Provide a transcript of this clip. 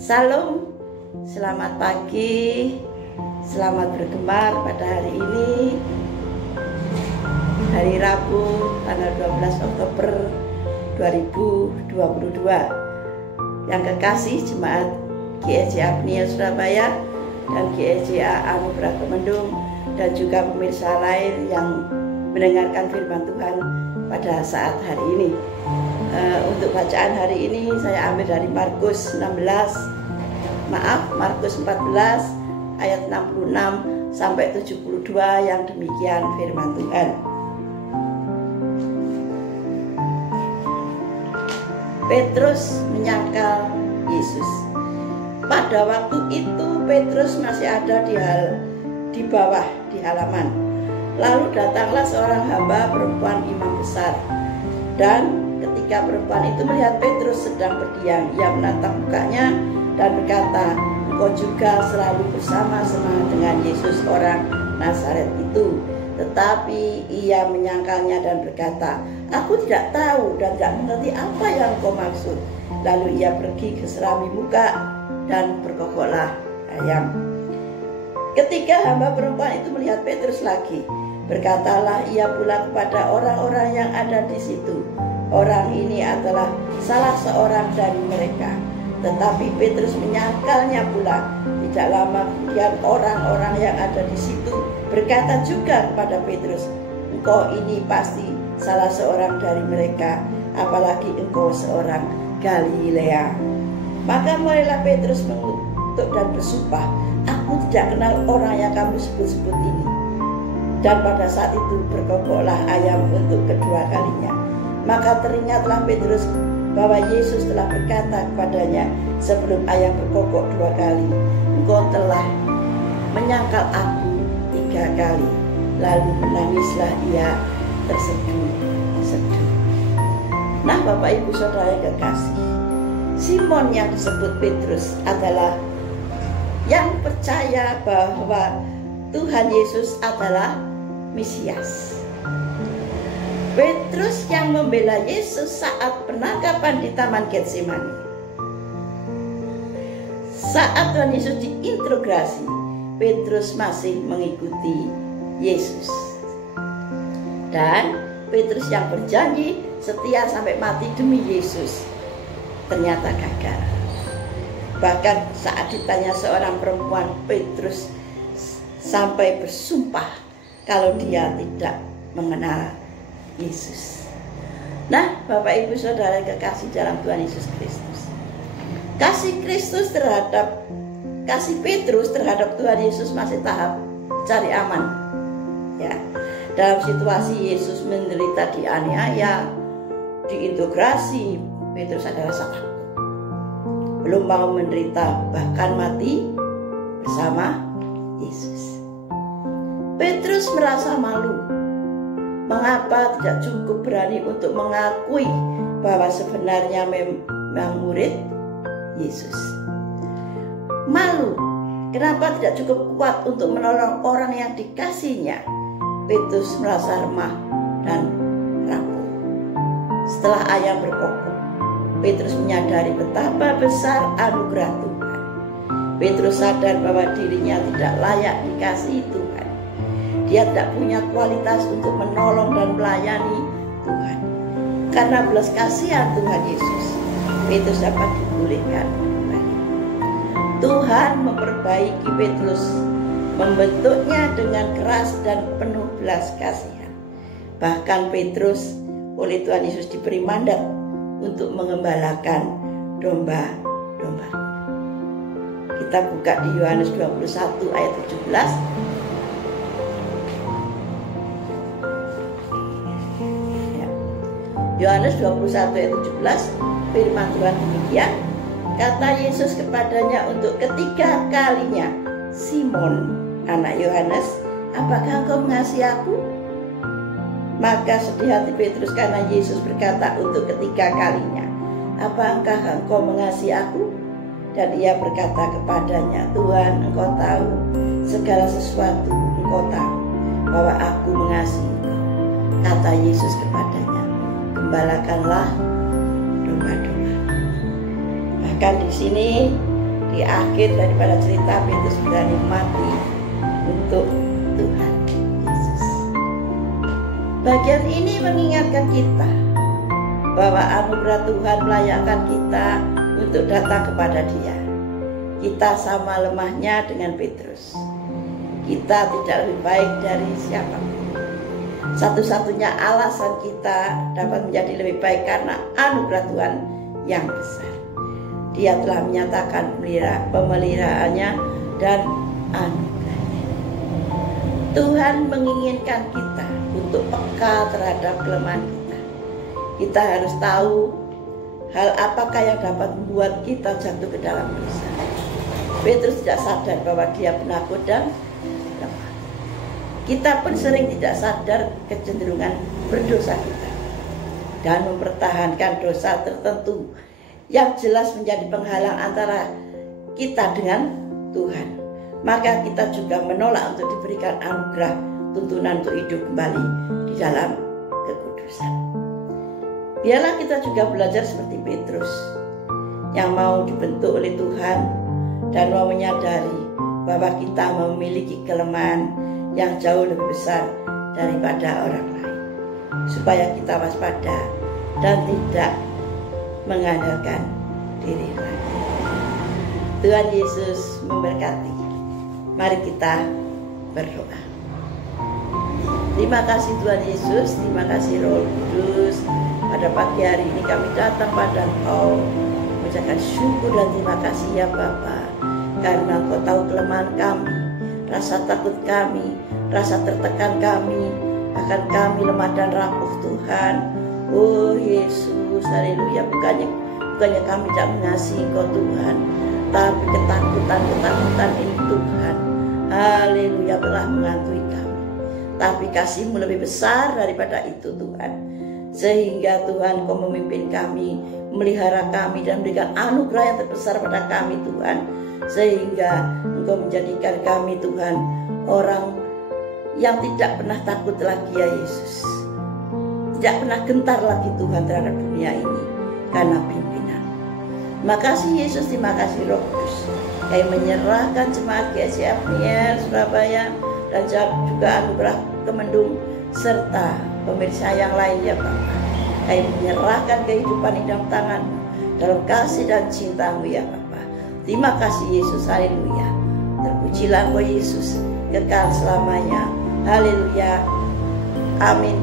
Salam, selamat pagi, selamat bergemar pada hari ini, hari Rabu tanggal 12 Oktober 2022. Yang kekasih jemaat GEJ Apnia Surabaya dan GEJ Anugerah Kemendung dan juga pemirsa lain yang mendengarkan firman Tuhan pada saat hari ini. Untuk bacaan hari ini saya ambil dari Markus 14 ayat 66 sampai 72 yang demikian firman Tuhan. Petrus menyangkal Yesus. Pada waktu itu Petrus masih ada di bawah di halaman. Lalu datanglah seorang hamba perempuan imam besar, dan ketika perempuan itu melihat Petrus sedang berdiam, ia menatap mukanya dan berkata, "Engkau juga selalu bersama-sama dengan Yesus orang Nazaret itu." Tetapi ia menyangkalnya dan berkata, "Aku tidak tahu dan tidak mengerti apa yang kau maksud." Lalu ia pergi ke serami muka dan berkokoklah ayam. Ketika hamba perempuan itu melihat Petrus lagi, berkatalah ia pula kepada orang-orang yang ada di situ, "Orang ini adalah salah seorang dari mereka." Tetapi Petrus menyangkalnya pula. Tidak lama kemudian orang-orang yang ada di situ berkata juga kepada Petrus, "Engkau ini pasti salah seorang dari mereka, apalagi engkau seorang Galilea." Maka mulailah Petrus mengutuk dan bersumpah, "Aku tidak kenal orang yang kamu sebut-sebut ini." Dan pada saat itu berkokoklah ayam untuk kedua kalinya. Maka teringatlah Petrus bahwa Yesus telah berkata kepadanya sebelum ayam berkokok 2 kali, "Engkau telah menyangkal aku 3 kali." Lalu menangislah ia terseduh-seduh. Nah, Bapak Ibu Saudara yang kekasih, Simon yang disebut Petrus adalah yang percaya bahwa Tuhan Yesus adalah Mesias. Petrus yang membela Yesus saat penangkapan di Taman Getsemani. Saat Tuhan Yesus diinterogasi, Petrus masih mengikuti Yesus. Dan Petrus yang berjanji setia sampai mati demi Yesus ternyata gagal. Bahkan saat ditanya seorang perempuan, Petrus sampai bersumpah kalau dia tidak mengenal Yesus. Nah, Bapak Ibu Saudara yang kekasih dalam Tuhan Yesus Kristus, kasih Petrus terhadap Tuhan Yesus masih tahap cari aman. Ya, dalam situasi Yesus menderita dianiaya, diintegrasi, Petrus ada rasa takut, belum mau menderita bahkan mati bersama Yesus. Petrus merasa malu. Mengapa tidak cukup berani untuk mengakui bahwa sebenarnya memang murid Yesus? Malu. Kenapa tidak cukup kuat untuk menolong orang yang dikasihnya? Petrus merasa remah dan rapuh. Setelah ayam berkokok, Petrus menyadari betapa besar anugerah Tuhan. Petrus sadar bahwa dirinya tidak layak dikasihi Tuhan. Dia tidak punya kualitas untuk menolong dan melayani Tuhan. Karena belas kasihan Tuhan Yesus, Petrus dapat dipulihkan kembali. Tuhan memperbaiki Petrus, membentuknya dengan keras dan penuh belas kasihan. Bahkan Petrus oleh Tuhan Yesus diberi mandat untuk mengembalakan domba-domba. Kita buka di Yohanes 21 ayat 17. Yohanes 21 ayat 17, firman Tuhan demikian, kata Yesus kepadanya untuk ketiga kalinya, "Simon, anak Yohanes, apakah engkau mengasihi aku?" Maka sedih hati Petrus karena Yesus berkata untuk ketiga kalinya, "Apakah engkau mengasihi aku?" Dan ia berkata kepadanya, "Tuhan, engkau tahu segala sesuatu, engkau tahu bahwa aku mengasihi engkau." Kata Yesus kepadanya, "Gembalakanlah domba-domba." Bahkan di sini di akhir daripada cerita Petrus berani mati untuk Tuhan Yesus. Bagian ini mengingatkan kita bahwa anugerah Tuhan melayakkan kita untuk datang kepada Dia. Kita sama lemahnya dengan Petrus. Kita tidak lebih baik dari siapapun. Satu-satunya alasan kita dapat menjadi lebih baik karena anugerah Tuhan yang besar. Dia telah menyatakan pemeliharaannya dan anugerahnya. Tuhan menginginkan kita untuk peka terhadap kelemahan kita. Kita harus tahu hal apakah yang dapat membuat kita jatuh ke dalam dosa. Petrus tidak sadar bahwa dia penakut dan lemah. Kita pun sering tidak sadar kecenderungan berdosa kita dan mempertahankan dosa tertentu yang jelas menjadi penghalang antara kita dengan Tuhan. Maka kita juga menolak untuk diberikan anugerah tuntunan untuk hidup kembali di dalam kekudusan. Biarlah kita juga belajar seperti Petrus yang mau dibentuk oleh Tuhan dan mau menyadari bahwa kita memiliki kelemahan yang jauh lebih besar daripada orang lain, supaya kita waspada dan tidak mengandalkan diri lagi. Tuhan Yesus memberkati. Mari kita berdoa. Terima kasih Tuhan Yesus, terima kasih Roh Kudus. Pada pagi hari ini kami datang pada Engkau, mengucapkan syukur dan terima kasih ya Bapa, karena Engkau tahu kelemahan kami, rasa takut kami, rasa tertekan kami, akan kami lemah dan rapuh Tuhan. Oh Yesus, haleluya. Bukannya kami tidak mengasihi Engkau Tuhan, tapi ketakutan ini Tuhan, haleluya, telah menghantui kami. Tapi kasih-Mu lebih besar daripada itu Tuhan, sehingga Tuhan Engkau memimpin kami, melihara kami dan memberikan anugerah yang terbesar pada kami Tuhan, sehingga Engkau menjadikan kami Tuhan orang yang tidak pernah takut lagi ya Yesus, tidak pernah gentar lagi Tuhan terhadap dunia ini karena pimpinan. Terima kasih Yesus, terima kasih Roh Kudus. Kami menyerahkan jemaat GSI Apniel Surabaya dan juga anugerah Kemendung serta pemirsa yang lain ya Bapa. Kami menyerahkan kehidupan di dalam tangan-Mu dalam kasih dan cinta-Mu ya Bapa. Terima kasih Yesus, haleluya. Terpujilah Engkau Yesus kekal selamanya, haleluya, amin.